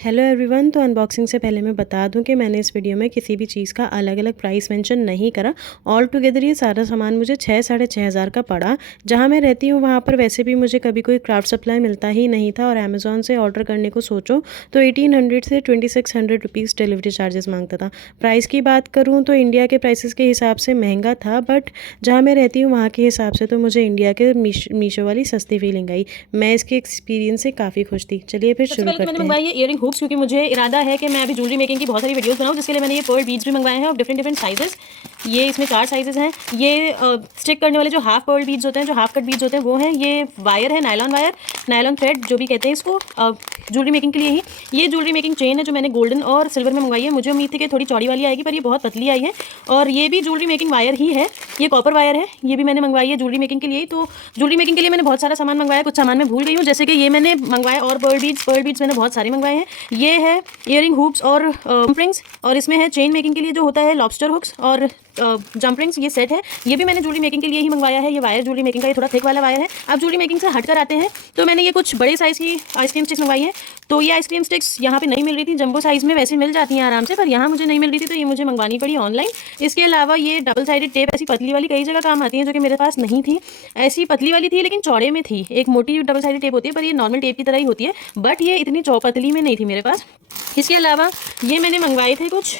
Hello everyone. तो unboxing से पहले मैं बता दूं कि मैंने इस वीडियो में किसी भी चीज़ का अलग अलग प्राइस मेंशन नहीं करा। ऑल टुगेदर ये सारा सामान मुझे 6-6.5 हज़ार का पड़ा। जहां मैं रहती हूं वहां पर वैसे भी मुझे कभी कोई क्राफ्ट सप्लाई मिलता ही नहीं था, और अमेज़ॉन से ऑर्डर करने को सोचो तो 1800 से 2600 रुपीज़ डिलीवरी चार्जेस मांगता था। प्राइस की बात करूँ तो इंडिया के प्राइसेस के हिसाब से महंगा था, बट जहाँ मैं रहती हूँ वहाँ के हिसाब से तो मुझे इंडिया के मीशो वाली सस्ती फीलिंग आई। मैं इसके एक्सपीरियंस से काफ़ी खुश थी। चलिए फिर शुरू करते हैं। मैंने मंगवाई है इयरिंग हुक्स, क्योंकि मुझे इरादा है कि मैं अभी ज्वेलरी मेकिंग की बहुत सारी वीडियोस बनाऊं, जिसके लिए मैंने ये पर्ल बीड्स भी मंगवाए हैं और डिफरेंट साइजेस। ये इसमें 4 साइजेस हैं। ये स्टिक करने वाले जो हाफ पर्ल बीड्स होते हैं, जो हाफ कट बीड्स होते हैं, वो हैं। ये वायर है, नायलॉन वायर, नायलॉन थ्रेड जो भी कहते हैं इसको, ज्वेलरी मेकिंग के लिए ही। ये ज्वेलरी मेकिंग चेन है जो मैंने गोल्डन और सिल्वर में मंगवाई है। मुझे उम्मीद थी कि थोड़ी चौड़ी वाली आएगी, पर ये बहुत पतली आई है। और ये भी ज्वेलरी मेकिंग वायर ही है, ये कॉपर वायर है। ये भी मैंने मंगवाई है ज्वेलरी मेकिंग के लिए। तो ज्वेलरी मेकिंग के लिए मैंने बहुत सारा सामान मंगवाया, कुछ सामान मैं भूल गई हूँ, जैसे कि ये मैंने मंगवाया। और पर्ल बीड्स मैंने बहुत सारे मंगवाए हैं। ये है इयरिंग हुक्स और जंप रिंग्स, और इसमें है चेन मेकिंग के लिए जो होता है लॉबस्टर हुक्स और जंप रिंग्स। ये सेट है, ये भी मैंने ज्वेलरी मेकिंग के लिए ही मंगवाया है। ये वायर ज्वेलरी मेकिंग का ये थोड़ा थिक वाला वायर है। अब ज्वेलरी मेकिंग से हटकर आते हैं, तो मैंने ये कुछ बड़े साइज़ की आइसक्रीम स्टिक्स मंगवाई है। तो ये आइसक्रीम स्टिक्स यहाँ पे नहीं मिल रही थी, जंबो साइज़ में वैसे मिल जाती हैं आराम से, पर यहाँ मुझे नहीं मिल रही थी, तो ये मुझे मंगवानी पड़ी ऑनलाइन। इसके अलावा ये डबल साइडेड टेप, ऐसी पतली वाली कई जगह काम आती है, जो कि मेरे पास नहीं थी। ऐसी पतली वाली थी लेकिन चौड़े में थी। एक मोटी डबल साइडेड टेप होती है, पर ये नॉर्मल टेप की तरह ही होती है, बट ये इतनी पतली में नहीं थी मेरे पास। इसके अलावा ये मैंने मंगवाए थे कुछ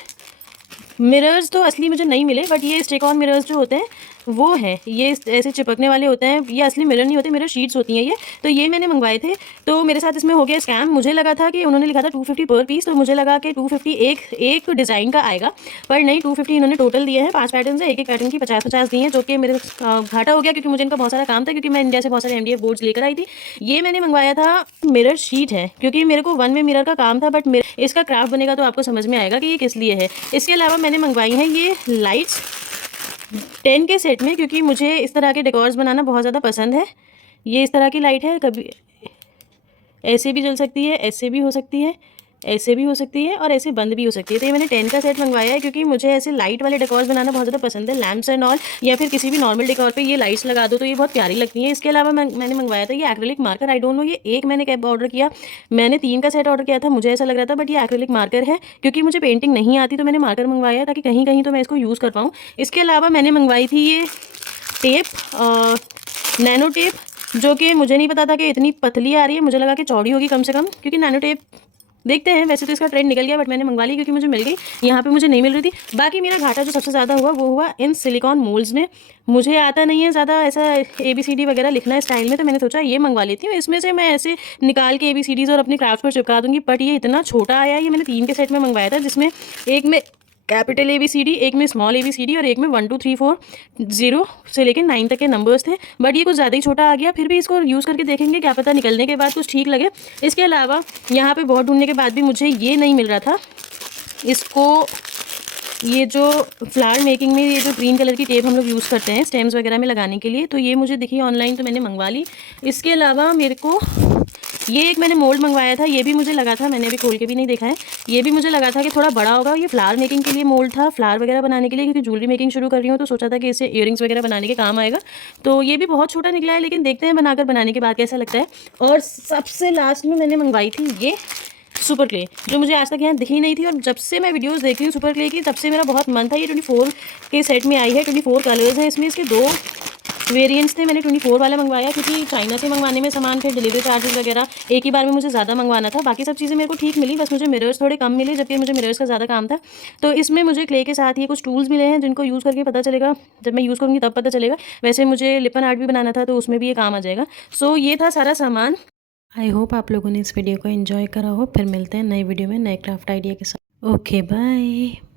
मिरर्स। तो असली मुझे नहीं मिले, बट ये स्टिक ऑन मिरर्स जो होते हैं वो हैं। ये ऐसे चिपकने वाले होते हैं। ये असली मिरर नहीं होते, मिरर शीट्स होती हैं ये। तो ये मैंने मंगवाए थे। तो मेरे साथ इसमें हो गया स्कैम। मुझे लगा था कि उन्होंने लिखा था 250 पर पीस, तो मुझे लगा कि 250 एक डिज़ाइन का आएगा, पर नहीं, 250 इन्होंने टोटल दिए हैं। 5 पैटर्न है, एक पैटर्न की 50-50 दिए हैं, जो कि मेरे घाटा हो गया, क्योंकि मुझे इनका बहुत सारा काम था, क्योंकि मैं इंडिया से बहुत सारे MDF बोर्ड्स लेकर आई थी। ये मैंने मंगवाया था मिरर शीट है, क्योंकि मेरे को वन वे मिरर का काम था, बट इसका क्राफ्ट बनेगा तो आपको समझ में आएगा कि ये किस लिए है। इसके अलावा मैंने मंगवाई हैं ये लाइट्स 10 के सेट में, क्योंकि मुझे इस तरह के डेकोर्स बनाना बहुत ज़्यादा पसंद है। ये इस तरह की लाइट है, कभी ऐसे भी जल सकती है, ऐसे भी हो सकती है, ऐसे भी हो सकती है, और ऐसे बंद भी हो सकती है। तो ये मैंने 10 का सेट मंगवाया है, क्योंकि मुझे ऐसे लाइट वाले डेकोर्स बनाना बहुत ज़्यादा पसंद है। लैम्प्स एंड ऑल, या फिर किसी भी नॉर्मल डेकोर पे ये लाइट्स लगा दो तो ये बहुत प्यारी लगती हैं। इसके अलावा मैंने मंगवाया था ये acrylic marker. I don't know, ये एक मैंने कैब ऑर्डर किया, मैंने 3 का सेट ऑर्डर किया था, मुझे ऐसा लग रहा था, बट ये एक्रेलिक मार्कर है। क्योंकि मुझे पेंटिंग नहीं आती, तो मैंने मार्कर मंगवाया ताकि कहीं कहीं तो मैं इसको यूज़ कर पाऊँ। इसके अलावा मैंने मंगवाई थी ये टेप, नैनो टेप, जो कि मुझे नहीं पता था कि इतनी पतली आ रही है। मुझे लगा कि चौड़ी होगी कम से कम, क्योंकि नैनो टेप देखते हैं, वैसे तो इसका ट्रेंड निकल गया, बट मैंने मंगवा ली क्योंकि मुझे मिल गई। यहाँ पे मुझे नहीं मिल रही थी। बाकी मेरा घाटा जो सबसे ज़्यादा हुआ वो हुआ इन सिलिकॉन मोल्ड्स में। मुझे आता नहीं है ज़्यादा ऐसा ABCD वगैरह लिखना स्टाइल में, तो मैंने सोचा ये मंगवा लेती हूँ। इसमें से मैं ऐसे निकाल के ABCDs और अपने क्राफ्ट पर चिपका दूँगी, बट ये इतना छोटा आया। ये मैंने 3 के सेट में मंगवाया था, जिसमें एक में कैपिटल ABCD, एक में स्मॉल ABCD, और एक में 1 2 3 4 0 से लेकर 9 तक के नंबर्स थे। बट ये कुछ ज़्यादा ही छोटा आ गया। फिर भी इसको यूज़ करके देखेंगे, क्या पता निकलने के बाद कुछ ठीक लगे। इसके अलावा यहाँ पे बहुत ढूंढने के बाद भी मुझे ये नहीं मिल रहा था। इसको, ये जो फ्लावर मेकिंग में ये जो ग्रीन कलर की टेप हम लोग यूज़ करते हैं स्टेम्स वगैरह में लगाने के लिए, तो ये मुझे दिखी ऑनलाइन, तो मैंने मंगवा ली। इसके अलावा मेरे को ये एक मैंने मोल्ड मंगवाया था। ये भी मुझे लगा था, मैंने अभी खोल के भी नहीं देखा है, ये भी मुझे लगा था कि थोड़ा बड़ा होगा। ये फ्लावर मेकिंग के लिए मोल्ड था, फ्लावर वगैरह बनाने के लिए, क्योंकि ज्वेलरी मेकिंग शुरू कर रही हूँ, तो सोचा था कि इसे इयरिंग्स वगैरह बनाने के काम आएगा। तो ये भी बहुत छोटा निकला है, लेकिन देखते हैं बनाकर बनाने के बाद कैसा लगता है। और सबसे लास्ट में मैंने मंगवाई थी ये सुपर क्ले, जो मुझे आज तक यहाँ दिखी नहीं थी, और जब से मैं वीडियोस देख रही हूँ सुपर क्ले की, तब से मेरा बहुत मन था। ये 24 के सेट में आई है, 24 कलर्स हैं इसमें। इसके 2 वेरिएंट्स थे। मैंने 24 वाला मंगवाया, क्योंकि चाइना से मंगवाने में सामान, फिर डिलीवरी चार्जेस वगैरह एक ही बार में मुझे ज़्यादा मंगवाना था। बाकी सब चीज़ें मेरे को ठीक मिली, बस मुझे मिरर्स थोड़े कम मिले, जबकि मुझे मिरर्स का ज़्यादा काम था। तो इसमें मुझे क्ले के साथ ये कुछ टूल्स मिले हैं, जिनको यूज़ करके पता चलेगा, जब मैं यूज़ करूँगी तब पता चलेगा। वैसे मुझे लिपन आर्ट भी बनाना था, तो उसमें भी ये काम आ जाएगा। सो ये था सारा सामान। आई होप आप लोगों ने इस वीडियो को एंजॉय करा हो। फिर मिलते हैं नई वीडियो में नए क्राफ्ट आइडिया के साथ। Okay, bye.